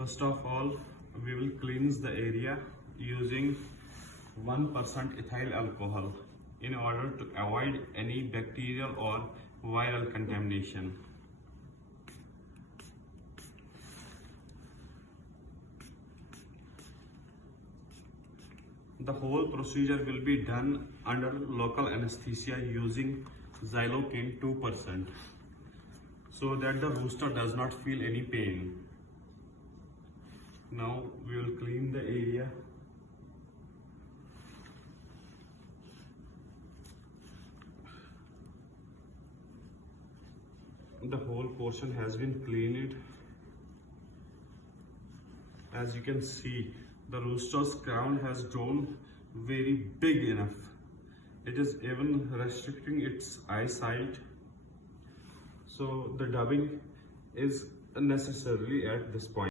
First of all, we will cleanse the area using 1% ethyl alcohol in order to avoid any bacterial or viral contamination. The whole procedure will be done under local anesthesia using xylocaine 2% so that the rooster does not feel any pain. Now we will clean the area. The whole portion has been cleaned. As you can see, the rooster's crown has grown very big enough. It is even restricting its eyesight. So the dubbing is necessary at this point.